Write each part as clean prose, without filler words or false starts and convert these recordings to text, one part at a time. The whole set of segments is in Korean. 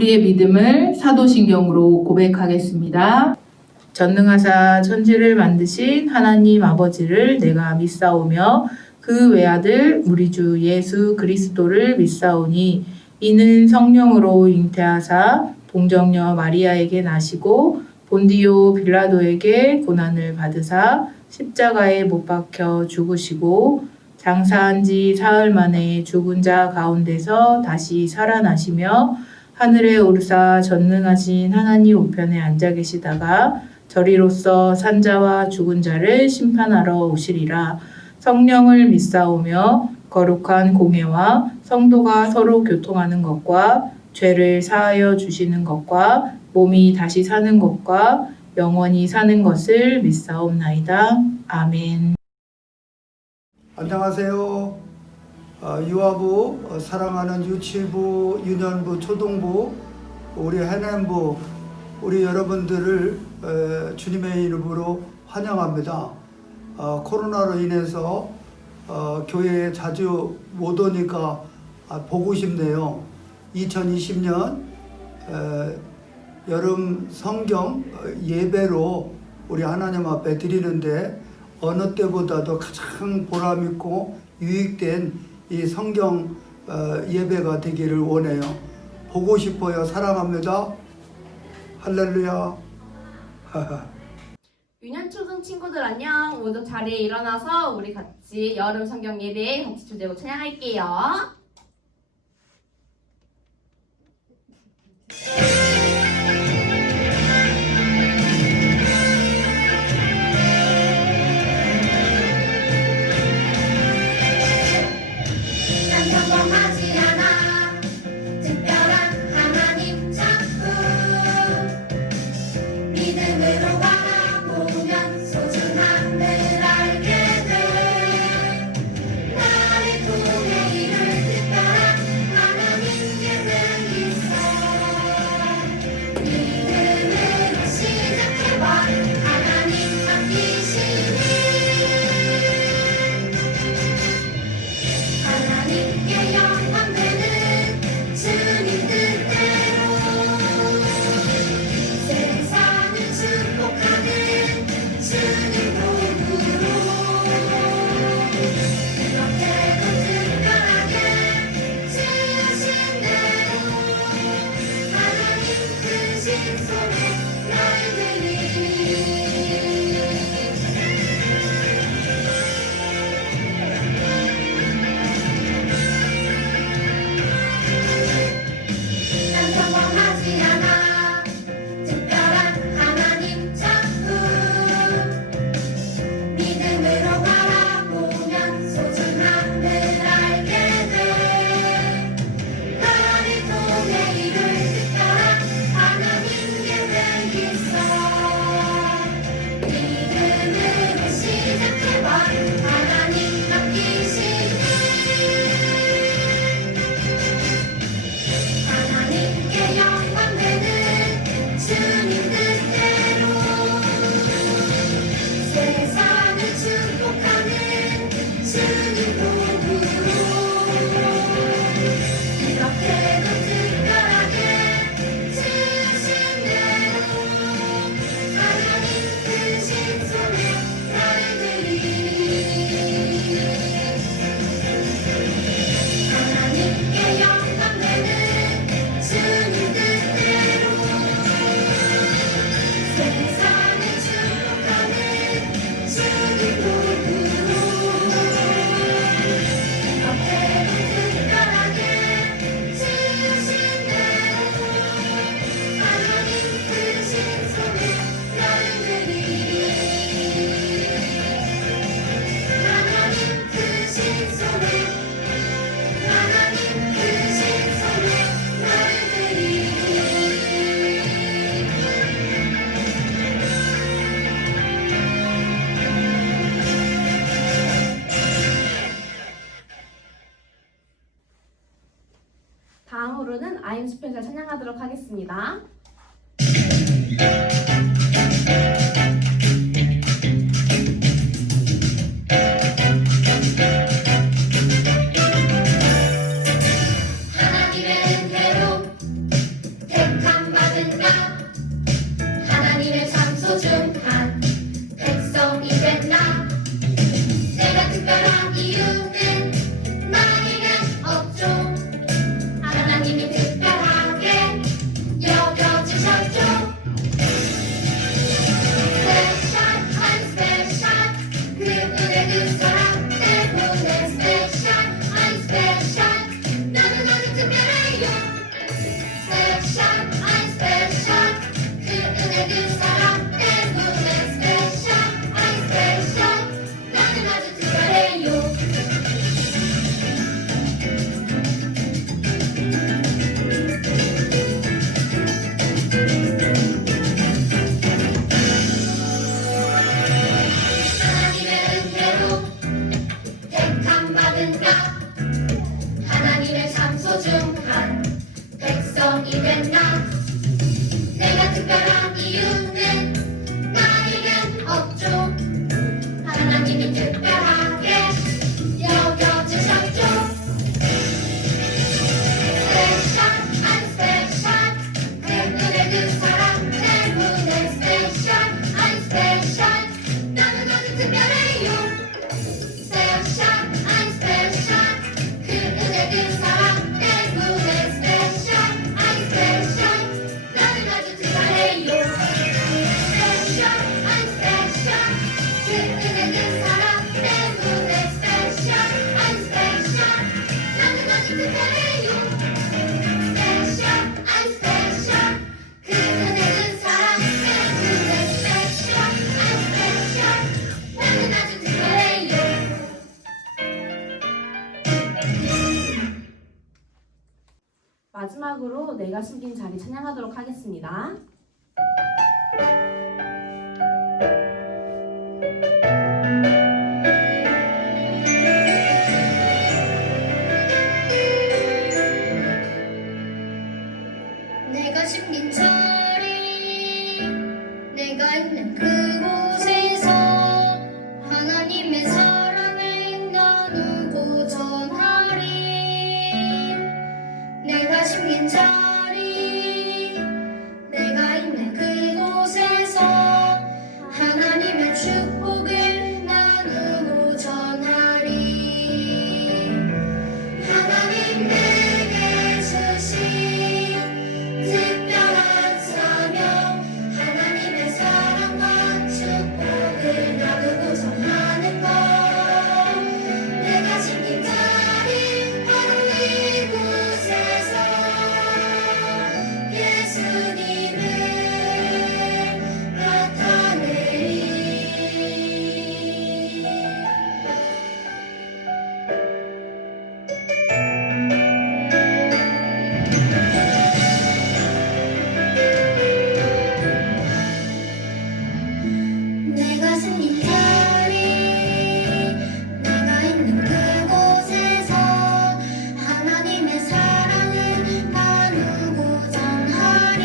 우리의 믿음을 사도신경으로 고백하겠습니다. 전능하사 천지를 만드신 하나님 아버지를 내가 믿사오며 그 외아들 우리 주 예수 그리스도를 믿사오니 이는 성령으로 잉태하사 동정녀 마리아에게 나시고 본디오 빌라도에게 고난을 받으사 십자가에 못 박혀 죽으시고 장사한 지 사흘 만에 죽은 자 가운데서 다시 살아나시며 하늘에 오르사 전능하신 하나님 우편에 앉아 계시다가 저리로서 산자와 죽은 자를 심판하러 오시리라. 성령을 믿사오며 거룩한 공예와 성도가 서로 교통하는 것과 죄를 사하여 주시는 것과 몸이 다시 사는 것과 영원히 사는 것을 믿사옵나이다. 아멘. 안녕하세요. 유아부, 사랑하는 유치부, 유년부, 초등부, 우리 해냄부, 우리 여러분들을 주님의 이름으로 환영합니다. 코로나로 인해서 교회에 자주 못 오니까 보고 싶네요. 2020년 여름 성경 예배로 우리 하나님 앞에 드리는데 어느 때보다도 가장 보람있고 유익된 이 성경 예배가 되기를 원해요. 보고 싶어요. 사랑합니다. 할렐루야. 유년초등 친구들 안녕. 모두 자리에 일어나서 우리 같이 여름 성경 예배에 같이 주제로 찬양할게요. 평범하지 않아 특별한 하나님 작품 믿음으로 바라보면 소중함을 알게 돼 나를 통해 이룰 특별한 하나님 계획이 있어 믿음으로 시작해봐 하나님 맡기시니 하나님께 영광 되는 주님 뜻대로 세상을 축복하는 주님 도구로 이렇게도 특별하게 지으신 대로 하나님 크신 손에 날들이 난 평범하지 않아 특별한 하나님 작품 믿음으로 바라보면 소중함을 알게 돼 나를 통해 이룰 특별한 하나님 계획이 있어 믿음으로 시작해봐 하나님 맡기시니 하나님께 영광 되는 주님 뜻대로 세상을 축복하는 주님 도구로 이렇게도 특별하게 지으신 대로 하나님 크신 손에 날들이 하나님께 영광 되는 주님 뜻대로 세상을 축복하는 주님 도구로 이렇게도 특별하게 지으신 대로 하나님 크신 손에 날들이 하나님 크신 손에 하나님 크신 손에 날들이 다음으로는 아임 스페셜 찬양하도록 하겠습니다. 하나님의 은혜로 됐나 내가 특별한 이유는 나에겐 없죠 하나님이 특별하게 여겨주셨죠 스페셜 I'm special 그 눈에 든 사랑 때문에 스페셜 I'm special 나는 아주 특별해요 스페셜 I'm special 그 눈에 든 사랑 때문에 스페셜 I'm special 나는 아주 특별해요 스페셜 I'm special 그 눈에 든 사랑 때문에 스페셜 I'm special 나는 아주 특별해요 스페셜 I'm special 그 눈에 든 사랑 때문에 스페셜 I'm special 나는 아주 특별해요 마지막으로 내가 숨긴 자리 찬양하도록 하겠습니다. 내가 숨긴 자리 내가 있는 그곳에서 하나님의 사랑을 나누고 전하리 내가 숨긴 자리 내가 있는 그곳에서 하나님의 축복을 나누고 전하리 하나님 내게 주신 특별한 사명 하나님의 사랑과 축복을 나누고 전하는 것 내가 지킨 자리 바로 이곳에서 예수님을 나타내리 내가 숨긴 자리 내가 있는 그곳에서 하나님의 사랑을 나누고 전하리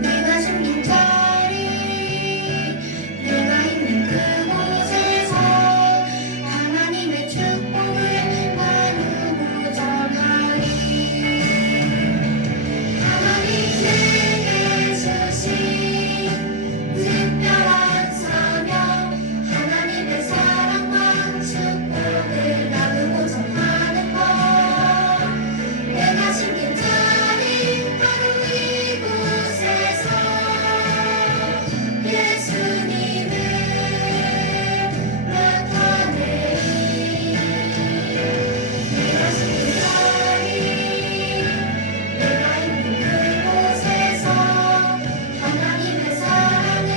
내가 숨긴 자리 내가 있는 그곳에서 하나님의 축복을 나누고 전하리 하나님 내게 주신 특별한 사명 하나님의 사랑과 축복을 나누고 전하는 것 내가 숨긴 자리 바로 이곳에서 예수님을 나타내리 내가 숨긴 자리 내가 있는 그곳에서 하나님의 사랑을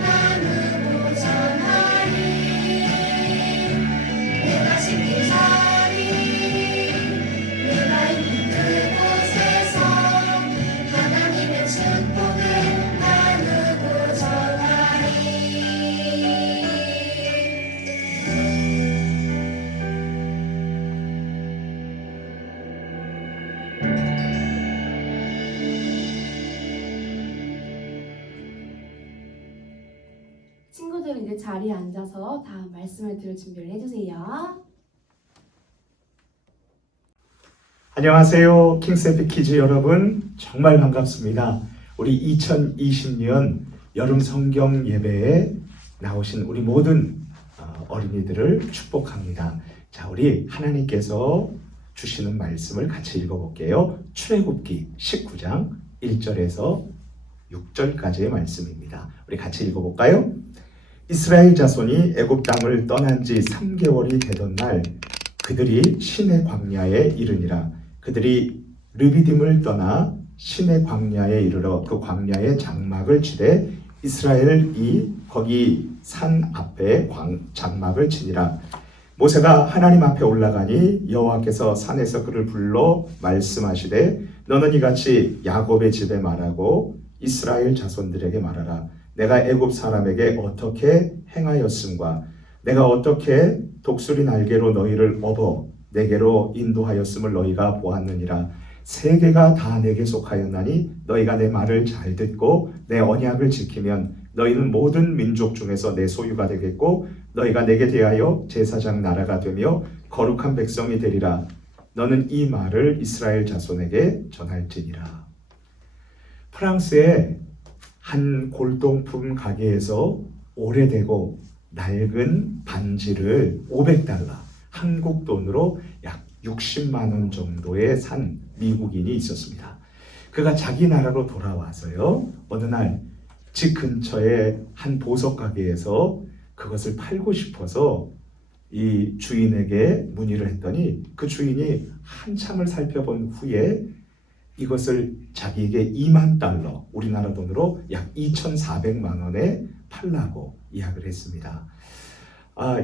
나누고 전하리 내가 숨긴 자리 내가 있는 그곳에서 하나님의 축복을 나누고 전하리 친구들은 이제 자리에 앉아서 다음 말씀을 들을 준비를 해주세요. 안녕하세요. 킹스에픽 키즈 여러분, 정말 반갑습니다. 우리 2020년 여름 성경 예배에 나오신 우리 모든 어린이들을 축복합니다. 자, 우리 하나님께서 주시는 말씀을 같이 읽어볼게요. 출애굽기 19장 1절에서 6절까지의 말씀입니다. 우리 같이 읽어볼까요? 이스라엘 자손이 애굽 땅을 떠난 지 3개월이 되던 날 그들이 시내 광야에 이르니라. 그들이 르비딤을 떠나 시내 광야에 이르러 그 광야에 장막을 치되 이스라엘이 거기 산 앞에 장막을 치니라. 모세가 하나님 앞에 올라가니 여호와께서 산에서 그를 불러 말씀하시되 너는 이같이 야곱의 집에 말하고 이스라엘 자손들에게 말하라. 내가 애굽 사람에게 어떻게 행하였음과 내가 어떻게 독수리 날개로 너희를 업어 내게로 인도하였음을 너희가 보았느니라. 세계가 다 내게 속하였나니 너희가 내 말을 잘 듣고 내 언약을 지키면 너희는 모든 민족 중에서 내 소유가 되겠고 너희가 내게 대하여 제사장 나라가 되며 거룩한 백성이 되리라. 너는 이 말을 이스라엘 자손에게 전할지니라. 프랑스의 한 골동품 가게에서 오래되고 낡은 반지를 500달러, 한국 돈으로 약 60만 원 정도에 산 미국인이 있었습니다. 그가 자기 나라로 돌아와서요, 어느 날 집 근처의 한 보석 가게에서 그것을 팔고 싶어서 이 주인에게 문의를 했더니 그 주인이 한참을 살펴본 후에 이것을 자기에게 2만 달러, 우리나라 돈으로 약 2,400만 원에 팔라고 이야기를 했습니다.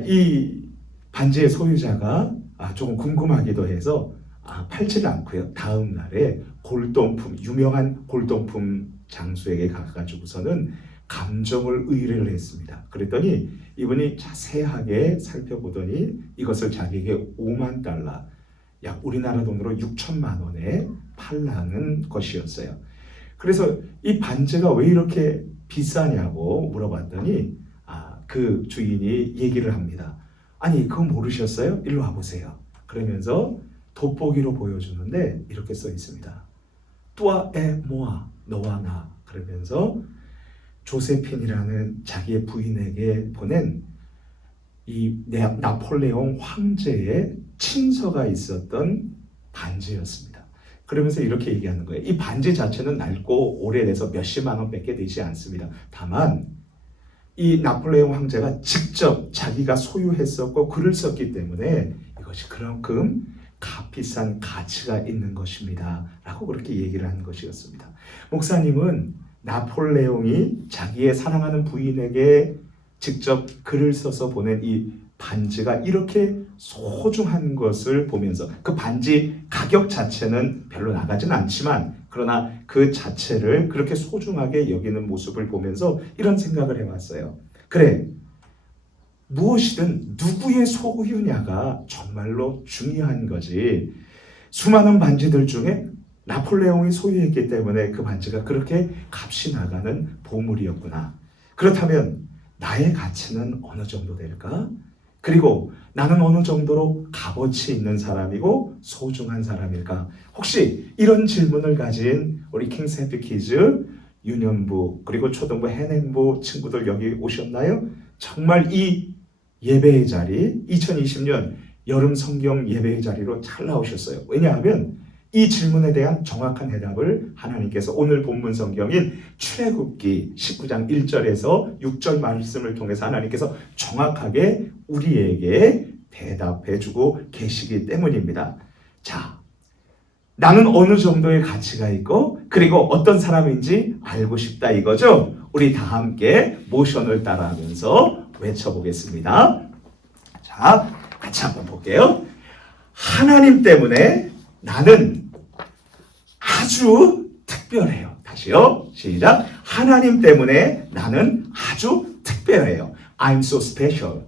이 반지의 소유자가 조금 궁금하기도 해서 팔지를 않고요. 다음 날에 골동품, 유명한 골동품 장수에게 가가지고서는 감정을 의뢰를 했습니다. 그랬더니 이분이 자세하게 살펴보더니 이것을 자기에게 5만 달러, 약 우리나라 돈으로 6천만 원에 팔라는 것이었어요. 그래서 이 반지가 왜 이렇게 비싸냐고 물어봤더니 그 주인이 얘기를 합니다. 아니, 그거 모르셨어요? 일로 와보세요. 그러면서 돋보기로 보여주는데 이렇게 써 있습니다. 뚜아 에 모아, 너와 나. 그러면서 조세핀이라는 자기의 부인에게 보낸 이 나폴레옹 황제의 친서가 있었던 반지였습니다. 그러면서 이렇게 얘기하는 거예요. 이 반지 자체는 낡고 오래돼서 몇십만 원밖에 되지 않습니다. 다만 이 나폴레옹 황제가 직접 자기가 소유했었고 글을 썼기 때문에 이것이 그만큼 값비싼 가치가 있는 것입니다. 라고 그렇게 얘기를 한 것이었습니다. 목사님은 나폴레옹이 자기의 사랑하는 부인에게 직접 글을 써서 보낸 이 반지가 이렇게 소중한 것을 보면서 그 반지 가격 자체는 별로 나가진 않지만 그러나 그 자체를 그렇게 소중하게 여기는 모습을 보면서 이런 생각을 해왔어요. 그래, 무엇이든 누구의 소유냐가 정말로 중요한 거지. 수많은 반지들 중에 나폴레옹이 소유했기 때문에 그 반지가 그렇게 값이 나가는 보물이었구나. 그렇다면 나의 가치는 어느 정도 될까? 그리고 나는 어느 정도로 값어치 있는 사람이고 소중한 사람일까? 혹시 이런 질문을 가진 우리 킹스 해피 키즈 유년부 그리고 초등부 해냄부 친구들 여기 오셨나요? 정말 이 예배의 자리, 2020년 여름 성경 예배의 자리로 잘 나오셨어요. 왜냐하면 이 질문에 대한 정확한 해답을 하나님께서 오늘 본문 성경인 출애굽기 19장 1절에서 6절 말씀을 통해서 하나님께서 정확하게 우리에게 대답해주고 계시기 때문입니다. 자, 나는 어느 정도의 가치가 있고 그리고 어떤 사람인지 알고 싶다 이거죠? 우리 다 함께 모션을 따라하면서 외쳐보겠습니다. 자, 같이 한번 볼게요. 하나님 때문에 나는 아주 특별해요. 다시요. 시작. 하나님 때문에 나는 아주 특별해요. I'm so special.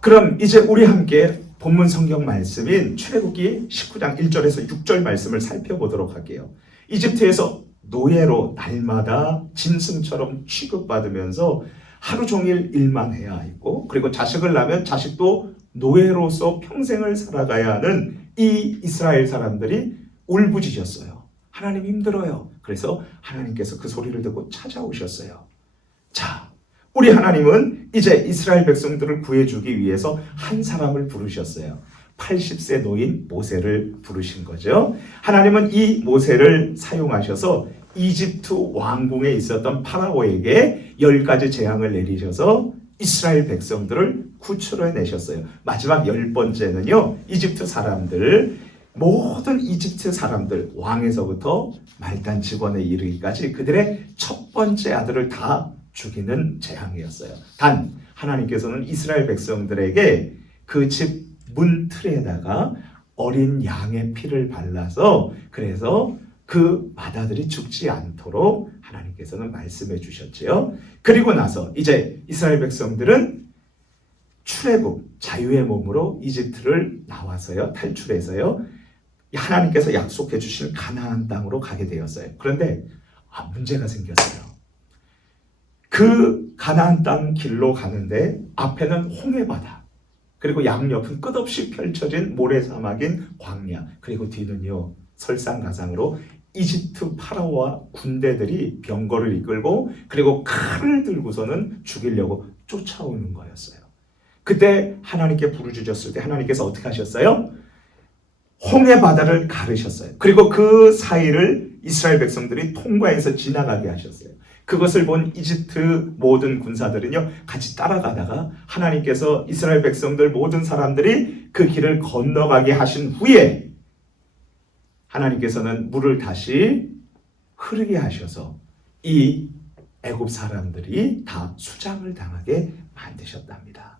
그럼 이제 우리 함께 본문 성경 말씀인 출애굽기 19장 1절에서 6절 말씀을 살펴보도록 할게요. 이집트에서 노예로 날마다 짐승처럼 취급받으면서 하루 종일 일만 해야 했고 그리고 자식을 낳으면 자식도 노예로서 평생을 살아가야 하는 이 이스라엘 사람들이 울부짖었어요. 하나님 힘들어요. 그래서 하나님께서 그 소리를 듣고 찾아오셨어요. 자, 우리 하나님은 이제 이스라엘 백성들을 구해주기 위해서 한 사람을 부르셨어요. 80세 노인 모세를 부르신 거죠. 하나님은 이 모세를 사용하셔서 이집트 왕궁에 있었던 파라오에게 10가지 재앙을 내리셔서 이스라엘 백성들을 구출해내셨어요. 마지막 10번째는요. 이집트 사람들, 모든 이집트 사람들, 왕에서부터 말단 직원에 이르기까지 그들의 첫 번째 아들을 다 죽이는 재앙이었어요. 단 하나님께서는 이스라엘 백성들에게 그 집 문틀에다가 어린 양의 피를 발라서 그래서 그 맏아들이 죽지 않도록 하나님께서는 말씀해 주셨지요. 그리고 나서 이제 이스라엘 백성들은 출애굽 자유의 몸으로 이집트를 나와서요, 탈출해서요, 하나님께서 약속해 주신 가나안 땅으로 가게 되었어요. 그런데 문제가 생겼어요. 그 가나안 땅 길로 가는데 앞에는 홍해바다, 그리고 양옆은 끝없이 펼쳐진 모래사막인 광야, 그리고 뒤는요 설상가상으로 이집트 파라오와 군대들이 병거를 이끌고 그리고 칼을 들고서는 죽이려고 쫓아오는 거였어요. 그때 하나님께 부르짖었을 때 하나님께서 어떻게 하셨어요? 홍해 바다를 가르셨어요. 그리고 그 사이를 이스라엘 백성들이 통과해서 지나가게 하셨어요. 그것을 본 이집트 모든 군사들은요 같이 따라가다가 하나님께서 이스라엘 백성들 모든 사람들이 그 길을 건너가게 하신 후에 하나님께서는 물을 다시 흐르게 하셔서 이 애굽 사람들이 다 수장을 당하게 만드셨답니다.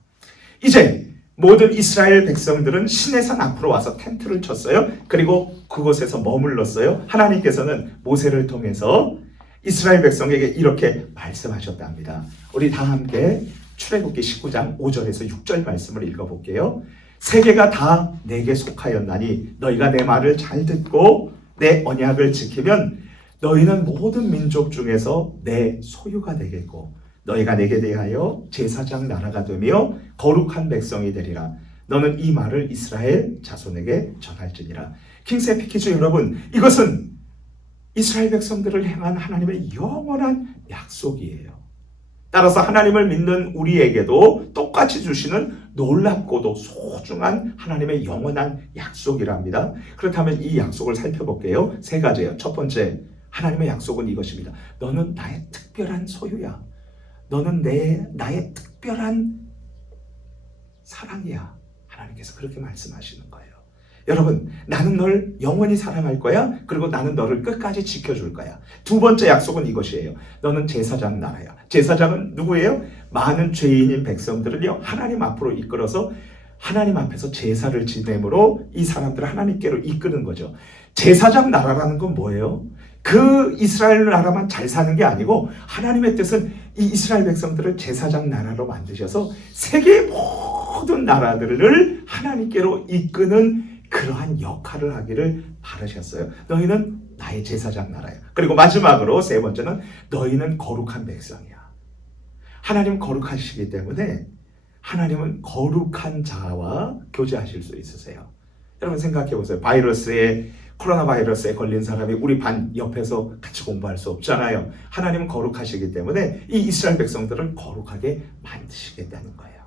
이제 모든 이스라엘 백성들은 시내산 앞으로 와서 텐트를 쳤어요. 그리고 그곳에서 머물렀어요. 하나님께서는 모세를 통해서 이스라엘 백성에게 이렇게 말씀하셨답니다. 우리 다 함께 출애굽기 19장 5절에서 6절 말씀을 읽어볼게요. 세계가 다 내게 속하였나니 너희가 내 말을 잘 듣고 내 언약을 지키면 너희는 모든 민족 중에서 내 소유가 되겠고 너희가 내게 대하여 제사장 나라가 되며 거룩한 백성이 되리라. 너는 이 말을 이스라엘 자손에게 전할지니라. 킹스 에피키즈 여러분, 이것은 이스라엘 백성들을 향한 하나님의 영원한 약속이에요. 따라서 하나님을 믿는 우리에게도 똑같이 주시는 놀랍고도 소중한 하나님의 영원한 약속이랍니다. 그렇다면 이 약속을 살펴볼게요. 세 가지예요. 첫 번째, 하나님의 약속은 이것입니다. 너는 나의 특별한 소유야. 너는 나의 특별한 사랑이야. 하나님께서 그렇게 말씀하시는 거예요. 여러분, 나는 널 영원히 사랑할 거야. 그리고 나는 너를 끝까지 지켜줄 거야. 두 번째 약속은 이것이에요. 너는 제사장 나라야. 제사장은 누구예요? 많은 죄인인 백성들을요 하나님 앞으로 이끌어서 하나님 앞에서 제사를 지냄으로 이 사람들을 하나님께로 이끄는 거죠. 제사장 나라라는 건 뭐예요? 그 이스라엘 나라만 잘 사는 게 아니고 하나님의 뜻은 이 이스라엘 백성들을 제사장 나라로 만드셔서 세계의 모든 나라들을 하나님께로 이끄는 그러한 역할을 하기를 바라셨어요. 너희는 나의 제사장 나라야. 그리고 마지막으로 세 번째는 너희는 거룩한 백성이야. 하나님 거룩하시기 때문에 하나님은 거룩한 자와 교제하실 수 있으세요. 여러분 생각해 보세요. 코로나 바이러스에 걸린 사람이 우리 반 옆에서 같이 공부할 수 없잖아요. 하나님은 거룩하시기 때문에 이 이스라엘 백성들을 거룩하게 만드시겠다는 거예요.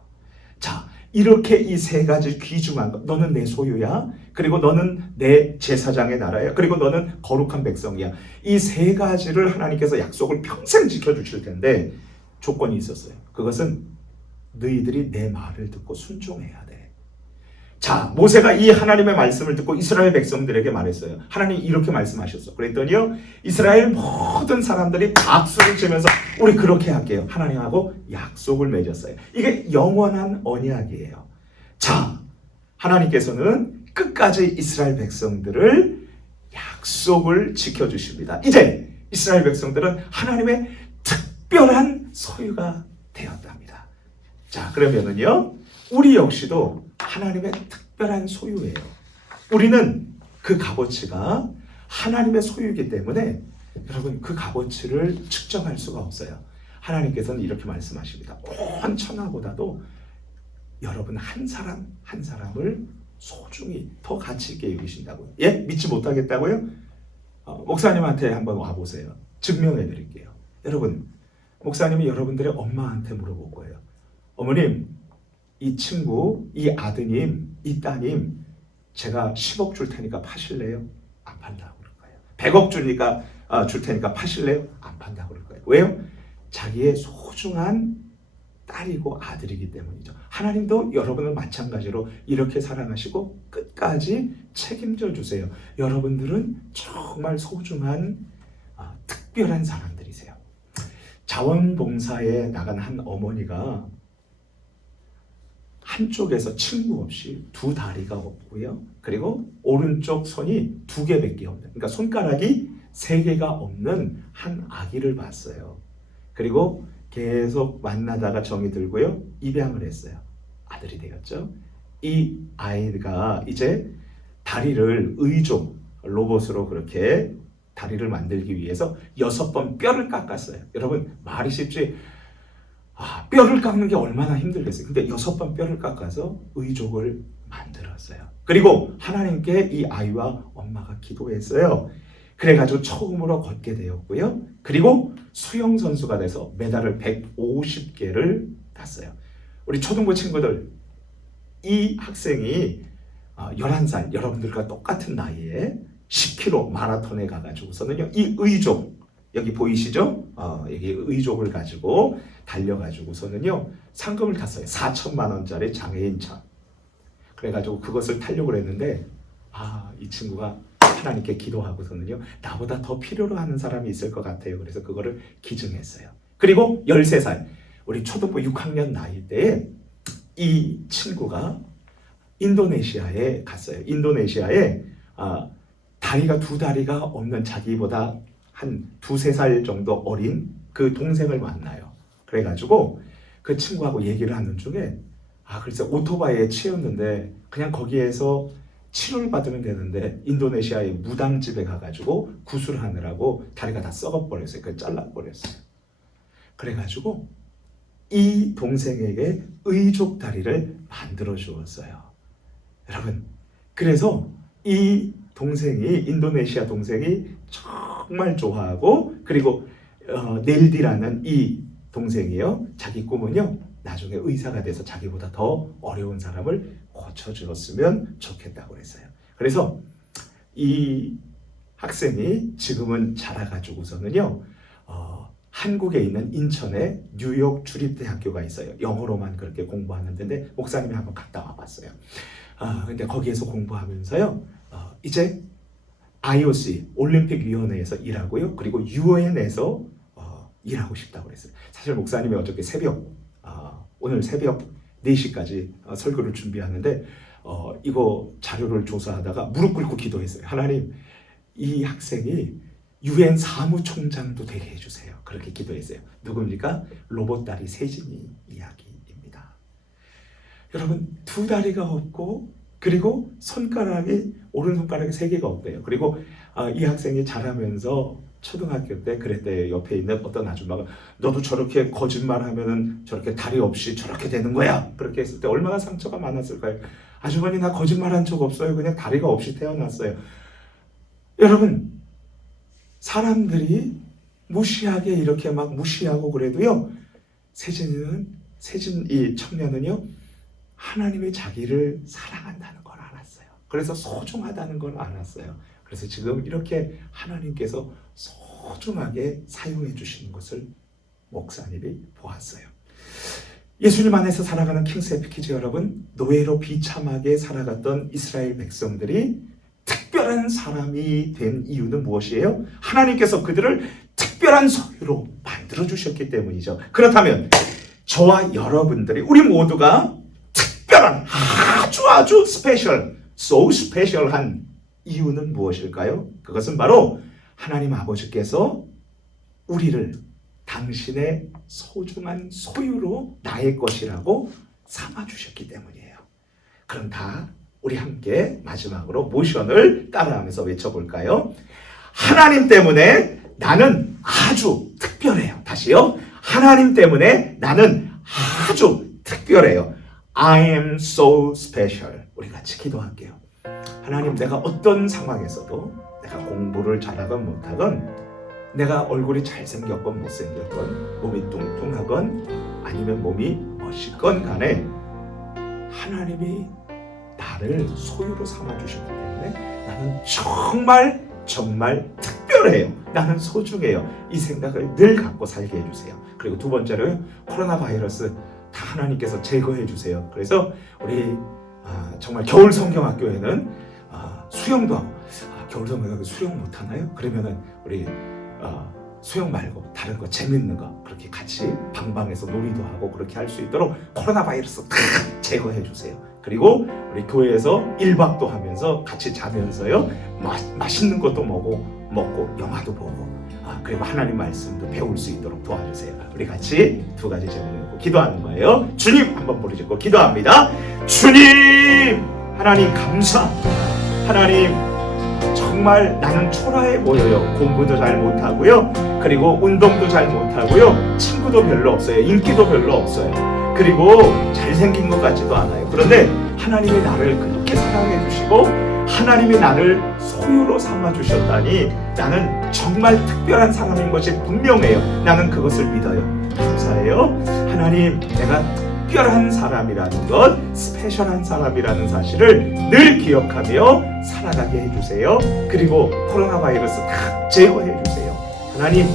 자, 이렇게 이 세 가지 귀중한 것, 너는 내 소유야, 그리고 너는 내 제사장의 나라야, 그리고 너는 거룩한 백성이야. 이 세 가지를 하나님께서 약속을 평생 지켜주실 텐데 조건이 있었어요. 그것은 너희들이 내 말을 듣고 순종해야 돼. 자, 모세가 이 하나님의 말씀을 듣고 이스라엘 백성들에게 말했어요. 하나님 이렇게 말씀하셨어. 그랬더니요, 이스라엘 모든 사람들이 박수를 치면서 우리 그렇게 할게요. 하나님하고 약속을 맺었어요. 이게 영원한 언약이에요. 자, 하나님께서는 끝까지 이스라엘 백성들을 약속을 지켜주십니다. 이제 이스라엘 백성들은 하나님의 특별한 소유가 되었답니다. 자, 그러면은요, 우리 역시도 하나님의 특별한 소유예요. 우리는 그 값어치가 하나님의 소유이기 때문에 여러분 그 값어치를 측정할 수가 없어요. 하나님께서는 이렇게 말씀하십니다. 온 천하보다도 여러분 한 사람 한 사람을 소중히 더 가치 있게 여기신다고요. 예? 믿지 못하겠다고요? 목사님한테 한번 와보세요. 증명해 드릴게요. 여러분, 목사님이 여러분들의 엄마한테 물어볼 거예요. 어머님, 이 친구, 이 아드님, 이 따님 제가 10억 줄 테니까 파실래요? 안 판다고 그럴 거예요. 100억 줄 테니까 파실래요? 안 판다고 그럴 거예요. 왜요? 자기의 소중한 딸이고 아들이기 때문이죠. 하나님도 여러분을 마찬가지로 이렇게 사랑하시고 끝까지 책임져 주세요. 여러분들은 정말 소중한 특별한 사람들이세요. 자원봉사에 나간 한 어머니가 한쪽에서 친구 없이 두 다리가 없고요. 그리고 오른쪽 손이 2개밖에 없는, 그러니까 손가락이 3개가 없는 한 아기를 봤어요. 그리고 계속 만나다가 정이 들고요. 입양을 했어요. 아들이 되었죠. 이 아이가 이제 다리를 의족 로봇으로 그렇게 다리를 만들기 위해서 6번 뼈를 깎았어요. 여러분 말이 쉽지 뼈를 깎는 게 얼마나 힘들겠어요. 근데 6번 뼈를 깎아서 의족을 만들었어요. 그리고 하나님께 이 아이와 엄마가 기도했어요. 그래가지고 처음으로 걷게 되었고요. 그리고 수영 선수가 돼서 메달을 150개를 땄어요. 우리 초등부 친구들, 이 학생이 11살, 여러분들과 똑같은 나이에 10km 마라톤에 가가지고서는요, 이 의족, 여기 보이시죠? 여기 의족을 가지고 달려가지고서는요, 상금을 탔어요. 4천만 원짜리 장애인차. 그래가지고 그것을 타려고 했는데, 이 친구가 하나님께 기도하고서는요, 나보다 더 필요로 하는 사람이 있을 것 같아요. 그래서 그거를 기증했어요. 그리고 13살, 우리 초등부 6학년 나이 때에 이 친구가 인도네시아에 갔어요. 인도네시아에 다리가 두 다리가 없는 자기보다 한 2-3살 정도 어린 그 동생을 만나요. 그래가지고 그 친구하고 얘기를 하는 중에 그래서 오토바이에 치였는데 그냥 거기에서 치료를 받으면 되는데 인도네시아의 무당집에 가가지고 구술하느라고 다리가 다 썩어버렸어요. 그걸 잘라버렸어요. 그래가지고 이 동생에게 의족 다리를 만들어 주었어요. 여러분, 그래서 이 동생이, 인도네시아 동생이 정말 좋아하고, 그리고 넬디라는 이 동생이요, 자기 꿈은요, 나중에 의사가 돼서 자기보다 더 어려운 사람을 고쳐주었으면 좋겠다고 그랬어요. 그래서 이 학생이 지금은 자라가지고서는요, 한국에 있는 인천에 뉴욕 주립대학교가 있어요. 영어로만 그렇게 공부하는 데인데 목사님이 한번 갔다 와봤어요. 근데 거기에서 공부하면서요, 이제 IOC 올림픽위원회에서 일하고요, 그리고 UN에서 일하고 싶다고 그랬어요. 사실 목사님이 어저께 오늘 새벽 4시까지 설교를 준비하는데 이거 자료를 조사하다가 무릎 꿇고 기도했어요. 하나님, 이 학생이 UN 사무총장도 되게 해주세요. 그렇게 기도했어요. 누굽니까? 로봇다리 세진이 이야기입니다. 여러분, 두 다리가 없고 그리고 오른손가락이 3개가 없대요. 그리고 이 학생이 자라면서 초등학교 때 그랬대요. 옆에 있는 어떤 아줌마가 너도 저렇게 거짓말하면은 저렇게 다리 없이 저렇게 되는 거야. 그렇게 했을 때 얼마나 상처가 많았을까요? 아주머니, 나 거짓말한 적 없어요. 그냥 다리가 없이 태어났어요. 여러분, 사람들이 무시하게 이렇게 막 무시하고 그래도요, 이 청년은요, 하나님의 자기를 사랑한다는 걸 알았어요. 그래서 소중하다는 걸 알았어요. 그래서 지금 이렇게 하나님께서 소중하게 사용해 주시는 것을 목사님이 보았어요. 예수님 안에서 살아가는 킹스 에피키즈 여러분, 노예로 비참하게 살아갔던 이스라엘 백성들이 특별한 사람이 된 이유는 무엇이에요? 하나님께서 그들을 특별한 소유로 만들어 주셨기 때문이죠. 그렇다면 저와 여러분들이, 우리 모두가 특별한, 아주 스페셜, so 스페셜한 이유는 무엇일까요? 그것은 바로 하나님 아버지께서 우리를 당신의 소중한 소유로 나의 것이라고 삼아주셨기 때문이에요. 그럼 다 우리 함께 마지막으로 모션을 따라하면서 외쳐볼까요? 하나님 때문에 나는 아주 특별해요. 다시요. 하나님 때문에 나는 아주 특별해요. I am so special. 우리 같이 기도할게요. 하나님, 내가 어떤 상황에서도 내가 공부를 잘하건 못하건, 내가 얼굴이 잘생겼건 못생겼건, 몸이 뚱뚱하건 아니면 몸이 멋있건 간에 하나님이 나를 소유로 삼아주셨기 때문에 나는 정말 특별해요. 나는 소중해요. 이 생각을 늘 갖고 살게 해주세요. 그리고 두 번째로요, 코로나 바이러스 다 하나님께서 제거해 주세요. 그래서 우리 정말 겨울 성경학교에는 수영도 하고, 겨울 성경학교 수영 못하나요? 그러면은 우리 수영 말고 다른 거 재밌는 거 그렇게 같이 방방에서 놀이도 하고 그렇게 할 수 있도록 코로나 바이러스 다 제거해 주세요. 그리고 우리 교회에서 1박도 하면서 같이 자면서요, 맛있는 것도 먹고 영화도 보고, 그리고 하나님 말씀도 배울 수 있도록 도와주세요. 우리 같이 두 가지 제목 놓고 기도하는 거예요. 주님 한번 부르짖고 기도합니다. 주님, 하나님 감사합니다. 하나님, 정말 나는 초라해 보여요. 공부도 잘 못하고요. 그리고 운동도 잘 못하고요. 친구도 별로 없어요. 인기도 별로 없어요. 그리고 잘생긴 것 같지도 않아요. 그런데 하나님이 나를 그렇게 사랑해 주시고 하나님이 나를 소유로 삼아 주셨다니 나는 정말 특별한 사람인 것이 분명해요. 나는 그것을 믿어요. 감사해요. 하나님, 내가 특별한 사람이라는 것, 스페셜한 사람이라는 사실을 늘 기억하며 살아가게 해주세요. 그리고 코로나 바이러스 다 제거해 주세요. 하나님,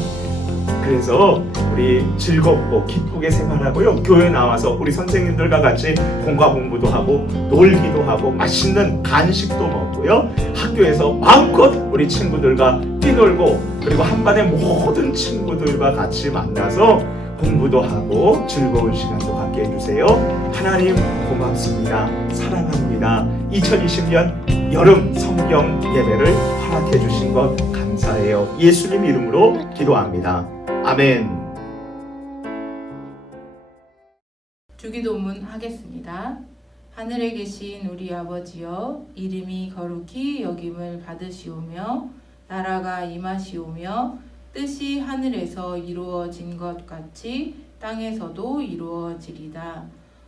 그래서 우리 즐겁고 기쁘게 생활하고요. 교회 나와서 우리 선생님들과 같이 공과 공부도 하고 놀기도 하고 맛있는 간식도 먹고요. 학교에서 마음껏 우리 친구들과 뛰놀고 그리고 한반의 모든 친구들과 같이 만나서 공부도 하고 즐거운 시간도 갖게 해주세요. 하나님 고맙습니다. 사랑합니다. 2020년 여름 성경 예배를 허락해 주신 것 감사해요. 예수님 이름으로 기도합니다. 아멘. 주기도문 하겠습니다. 하늘에 계신 우리 아버지여, 이름이 거룩히 여김을 받으시오며 나라가 임하시오며 뜻이 하늘에서 이루어진 것 같이 땅에서도 이루어지리다.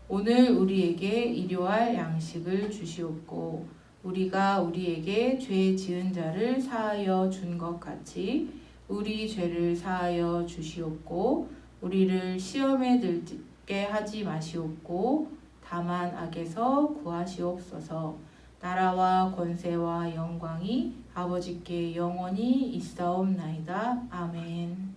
오늘 우리에게 일용할 양식을 주시옵고 우리가 우리에게 죄 지은 자를 사하여 준 것 같이 우리 죄를 사하여 주시옵고 우리를 시험에 들게 하지 마시옵고 다만 악에서 구하시옵소서. 나라와 권세와 영광이 아버지께 영원히 있사옵나이다. 아멘.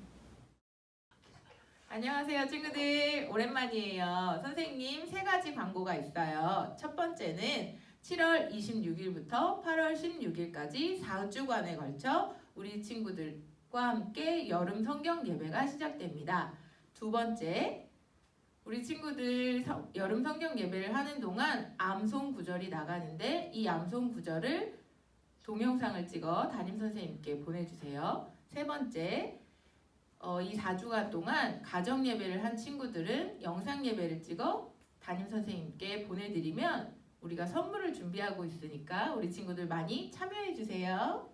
안녕하세요 친구들, 오랜만이에요. 선생님 3가지 광고가 있어요. 첫 번째는 7월 26일부터 8월 16일까지 4주간에 걸쳐 우리 친구들과 함께 여름 성경 예배가 시작됩니다. 두 번째, 우리 친구들 여름 성경 예배를 하는 동안 암송 구절이 나가는데 이 암송 구절을 동영상을 찍어 담임 선생님께 보내주세요. 세 번째, 이 4주간 동안 가정 예배를 한 친구들은 영상 예배를 찍어 담임 선생님께 보내드리면 우리가 선물을 준비하고 있으니까 우리 친구들 많이 참여해 주세요.